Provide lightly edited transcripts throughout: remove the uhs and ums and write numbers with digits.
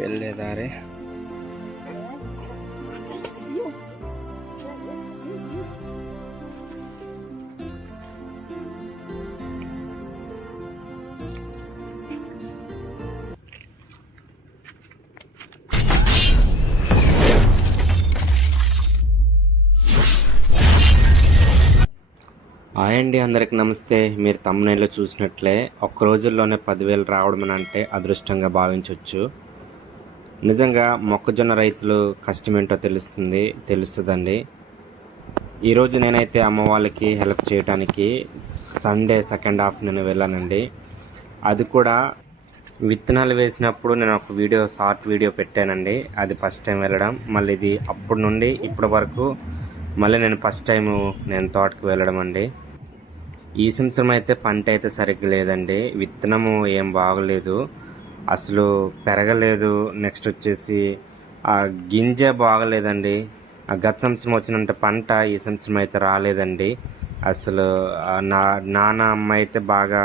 వెళ్ళేదారే hi అండి, అందరికి నమస్తే. మీరు తమ్మునేలో చూసినట్లే ఒక్క రోజుల్లోనే 10,000 రావడం అంటే అదృష్టంగా భావించవచ్చు. నిజంగా మొక్కజొన్న రైతులు కష్టమేంటో తెలుస్తుందండి. ఈరోజు నేనైతే అమ్మ వాళ్ళకి హెల్ప్ చేయడానికి సండే సెకండ్ హాఫ్ నేను వెళ్ళానండి. అది కూడా విత్తనాలు వేసినప్పుడు నేను ఒక షార్ట్ వీడియో పెట్టానండి. అది ఫస్ట్ టైం వెళ్ళడం. మళ్ళీ ఇది అప్పటి నుండి ఇప్పటి వరకు మళ్ళీ నేను ఫస్ట్ టైము తోటకు వెళ్ళడం అండి. ఈ సంవత్సరం అయితే పంట అయితే సరిగ్గా లేదండి. విత్తనము ఏం బాగలేదు, అసలు పెరగలేదు. నెక్స్ట్ వచ్చేసి ఆ గింజ బాగలేదండి. ఆ గత సంవత్సరం వచ్చినంత పంట ఈ సంవత్సరం అయితే రాలేదండి. అసలు నాన్న అమ్మ అయితే బాగా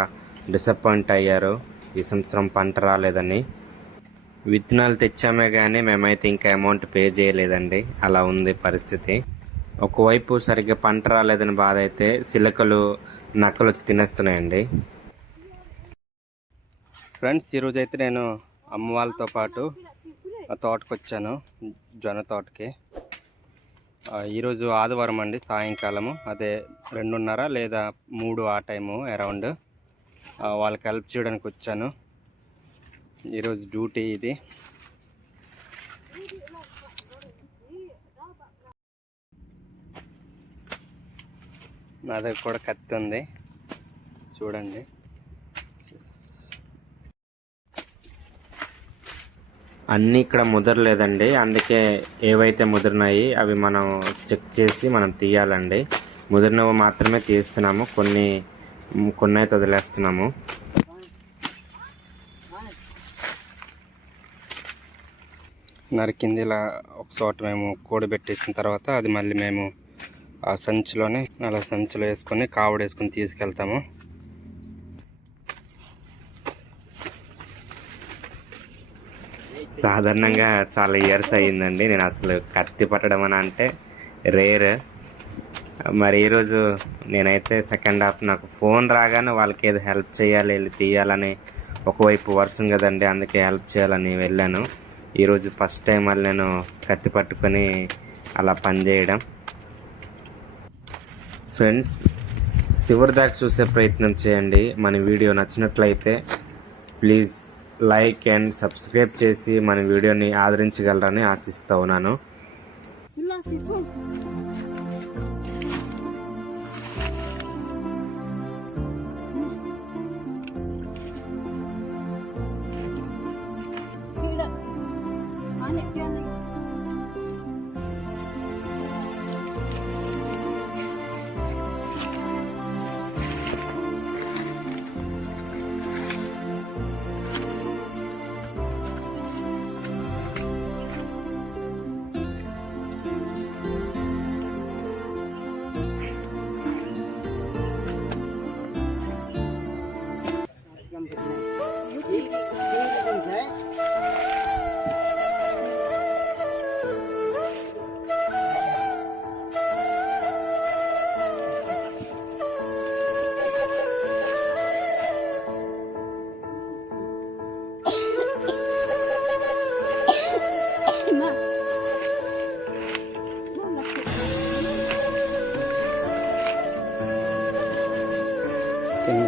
డిసప్పాయింట్ అయ్యారు ఈ సంవత్సరం పంట రాలేదని. విత్తనాలు తెచ్చామే కానీ మేమైతే ఇంకా అమౌంట్ పే చేయలేదండి. అలా ఉంది పరిస్థితి. ఒకవైపు సరిగ్గా పంట రాలేదని బాధ అయితే సిలకలు నక్కలు వచ్చి తినేస్తున్నాయండి. ఫ్రెండ్స్, ఈరోజు అయితే నేను అమ్మ వాళ్ళతో పాటు తోటకు వచ్చాను, జొన్న తోటకి. ఈరోజు ఆదివారం అండి, సాయంకాలము అదే 2:30 లేదా 3 ఆ టైము అరౌండ్ వాళ్ళకి హెల్ప్ చేయడానికి వచ్చాను. ఈరోజు డ్యూటీ ఇది. నా దగ్గర కూడా కత్తి ఉంది, చూడండి. అన్నీ ఇక్కడ ముదరలేదండి, అందుకే ఏవైతే ముదిరినాయి అవి మనం చెక్ చేసి మనం తీయాలండి. ముదిరినవి మాత్రమే తీస్తున్నాము, కొన్ని అయితే వదిలేస్తున్నాము. నరికింది ఇలా ఒక చోట మేము కూడబెట్టేసిన తర్వాత అది మళ్ళీ మేము ఆ సంచిలో వేసుకొని కావడేసుకొని తీసుకెళ్తాము. సాధారణంగా చాలా ఇయర్స్ అయ్యిందండి నేను అసలు కత్తి పట్టడం అని అంటే రేర్. మరి ఈరోజు నేనైతే సెకండ్ హాఫ్ నాకు ఫోన్ రాగానే వాళ్ళకి ఏదో హెల్ప్ చేయాలి, వెళ్ళి తీయాలని, ఒకవైపు వర్షం కదండి అందుకే హెల్ప్ చేయాలని వెళ్ళాను. ఈరోజు ఫస్ట్ టైం మళ్ళీ నేను కత్తి పట్టుకొని అలా పని చేయడం. ఫ్రెండ్స్, చివరి దాకా చూసే ప్రయత్నం చేయండి. మన వీడియో నచ్చినట్లయితే ప్లీజ్ లైక్ అండ్ సబ్స్క్రైబ్ చేసి మన వీడియోని ఆదరించగలరని ఆశిస్తూ ఉన్నాను.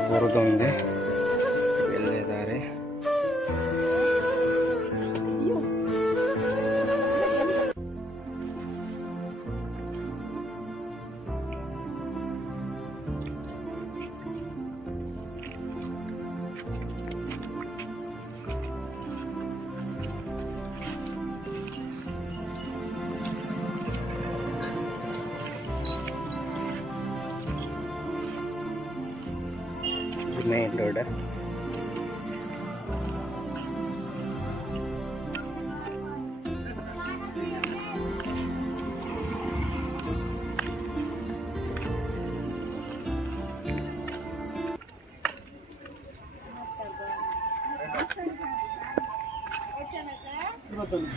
బురద ఉంది, వెళ్ళేదారే. Main road.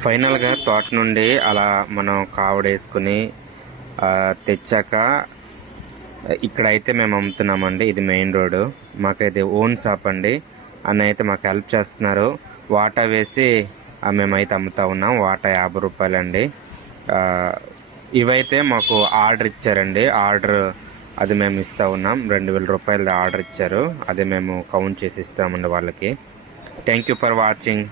ఫైనల్గా తోట నుండి అలా మనం కావడేసుకుని తెచ్చాక ఇక్కడైతే మేము అమ్ముతున్నామండి. ఇది మెయిన్ రోడ్డు. మాకైతే ఓన్ షాప్ అండి. అన్న అయితే మాకు హెల్ప్ చేస్తున్నారు. వాటా వేసి మేమైతే అమ్ముతా ఉన్నాం. వాటా 50 రూపాయలండి. ఇవైతే మాకు ఆర్డర్ ఇచ్చారండి. ఆర్డర్ అది మేము ఇస్తూ ఉన్నాం. 2000 రూపాయలది ఆర్డర్ ఇచ్చారు. అది మేము కౌంట్ చేసి ఇస్తామండి వాళ్ళకి. Thank you for watching.